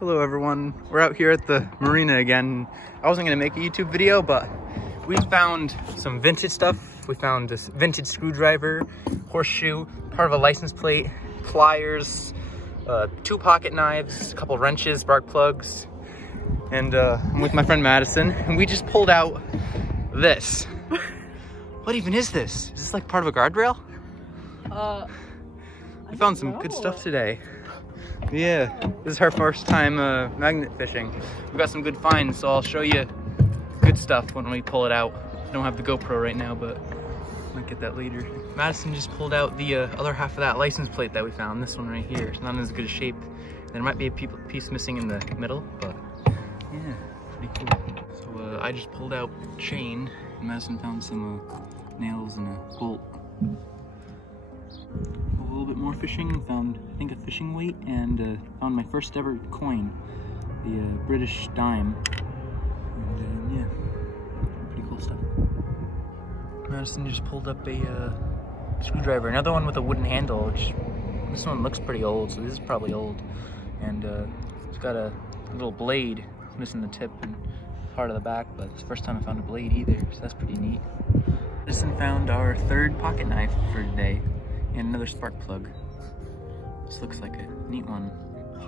Hello everyone, we're out here at the marina again. I wasn't gonna make a YouTube video, but we found some vintage stuff. We found this vintage screwdriver, horseshoe, part of a license plate, pliers, 2 pocket knives, a couple wrenches, spark plugs, and I'm with my friend Madison, and we just pulled out this. What even is this? Is this like part of a guardrail? We found some good stuff today. Yeah, this is our first time magnet fishing. We got some good finds, so I'll show you good stuff when we pull it out. I don't have the GoPro right now, but I might get that later. Madison just pulled out the other half of that license plate that we found. This one right here. It's not in as good a shape. There might be a piece missing in the middle, but yeah, pretty cool. So I just pulled out chain, and Madison found some nails and a bolt. A little bit more fishing, found I think a fishing weight, and found my first ever coin, the British dime, and yeah, pretty cool stuff. Madison just pulled up a screwdriver, another one with a wooden handle, which this one looks pretty old, so this is probably old, and it's got a little blade missing the tip and part of the back, but it's the first time I found a blade either, so that's pretty neat. Madison found our 3rd pocket knife for today, and another spark plug. This looks like a neat one.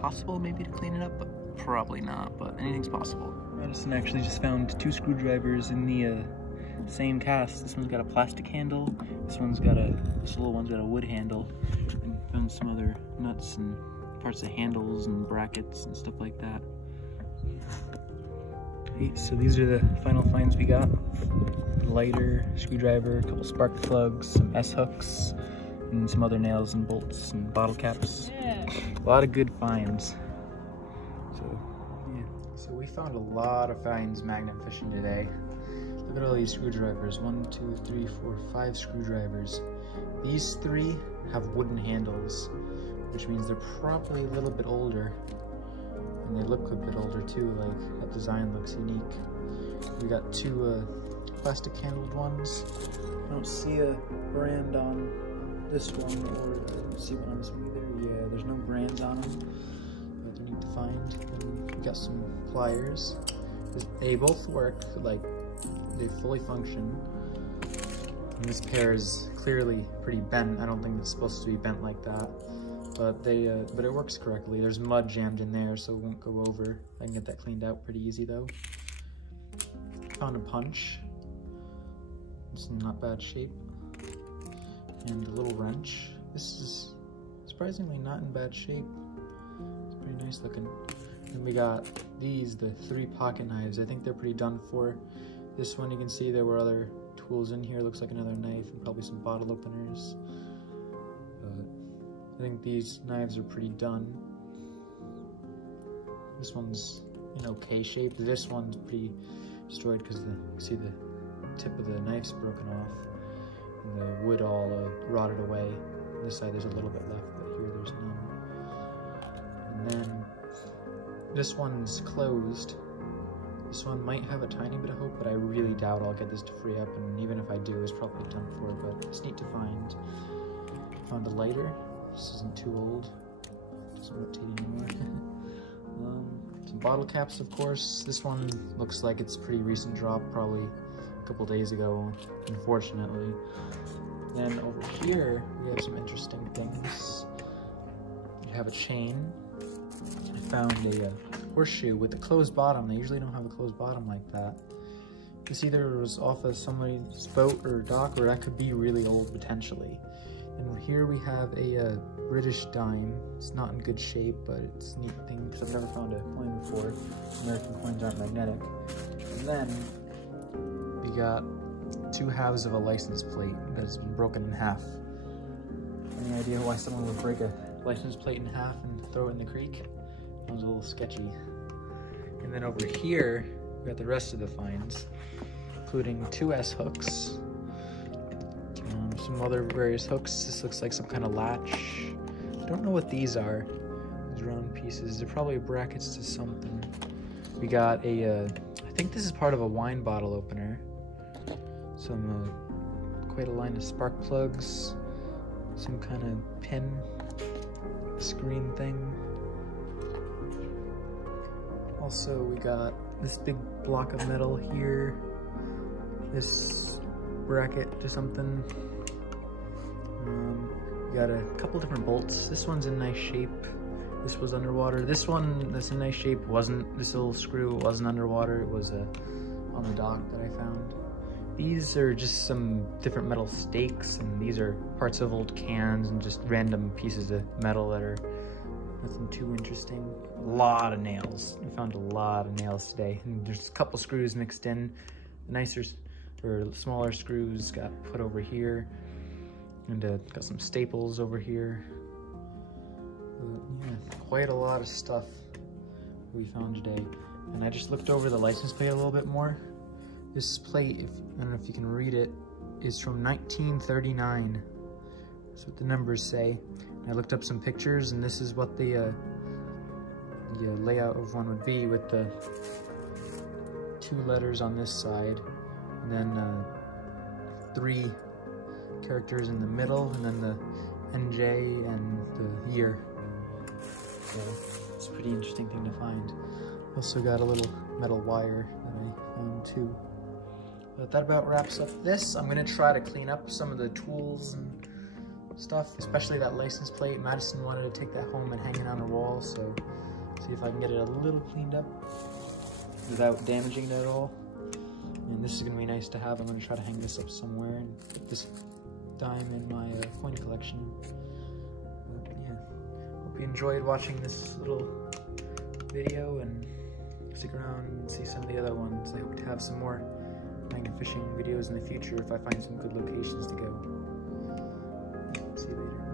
Possible maybe to clean it up, but probably not, but anything's possible. Madison actually just found 2 screwdrivers in the same cast. This one's got a plastic handle, this little one's got a wood handle, and found some other nuts and parts of handles and brackets and stuff like that. Okay, so these are the final finds we got. Lighter, screwdriver, a couple spark plugs, some S-hooks, and some other nails and bolts and bottle caps. Yeah. A lot of good finds. So, yeah. So we found a lot of finds magnet fishing today. Look at all these screwdrivers. 1, 2, 3, 4, 5 screwdrivers. These 3 have wooden handles, which means they're probably a little bit older. And they look a bit older too, like that design looks unique. We got 2 plastic handled ones. I don't see a brand on this one, or I don't see one on this one either. Yeah, there's no brands on them, but they're neat to find. And we got some pliers. They both work, like they fully function. And this pair is clearly pretty bent. I don't think it's supposed to be bent like that, but it works correctly. There's mud jammed in there, so it won't go over. I can get that cleaned out pretty easy though. Found a punch. It's in not bad shape. And a little wrench. This is surprisingly not in bad shape. It's pretty nice looking. And we got these, the 3 pocket knives. I think they're pretty done for. This one you can see there were other tools in here. Looks like another knife and probably some bottle openers. I think these knives are pretty done. This one's in okay shape. This one's pretty destroyed because you see the tip of the knife's broken off. And the wood all rotted away. On this side there's a little bit left, but here there's none. And then this one's closed. This one might have a tiny bit of hope, but I really doubt I'll get this to free up, and even if I do, it's probably done for, but it's neat to find. Found a lighter. This isn't too old. Doesn't rotate anymore. Some bottle caps, of course. This one looks like it's a pretty recent drop, probably a couple days ago, unfortunately. Then over here, we have some interesting things. We have a chain. I found a horseshoe with a closed bottom. They usually don't have a closed bottom like that. This either was off of somebody's boat or dock, or that could be really old potentially. And here we have a British dime. It's not in good shape, but it's a neat thing because I've never found a coin before. American coins aren't magnetic. And then we got 2 halves of a license plate that has been broken in half. Any idea why someone would break a license plate in half and throw it in the creek? That was a little sketchy. And then over here, we got the rest of the finds, including 2 S-hooks. Some other various hooks. This looks like some kind of latch. I don't know what these are. These round pieces. They're probably brackets to something. We got a, I think this is part of a wine bottle opener. Some, quite a line of spark plugs. Some kind of pin screen thing. Also, we got this big block of metal here, this bracket to something. We got a couple different bolts. This one's in nice shape. This was underwater. This one that's in nice shape wasn't. This little screw wasn't underwater. It was on the dock that I found. These are just some different metal stakes, and these are parts of old cans and just random pieces of metal that are nothing too interesting. A lot of nails. I found a lot of nails today, and there's a couple screws mixed in. Nicer or smaller screws got put over here, and got some staples over here. Yeah, quite a lot of stuff we found today. And I just looked over the license plate a little bit more. This plate, I don't know if you can read it, is from 1939. That's what the numbers say. I looked up some pictures, and this is what the layout of one would be, with the 2 letters on this side, and then 3 characters in the middle, and then the NJ and the year. So it's a pretty interesting thing to find. Also got a little metal wire that I found too. But that about wraps up this. I'm gonna try to clean up some of the tools and stuff, especially that license plate. Madison wanted to take that home and hang it on her wall, so see if I can get it a little cleaned up without damaging it at all. And this is gonna be nice to have. I'm gonna try to hang this up somewhere and put this dime in my coin collection. But yeah, hope you enjoyed watching this little video, and stick around and see some of the other ones. I hope to have some more magnet fishing videos in the future if I find some good locations to go. See you later.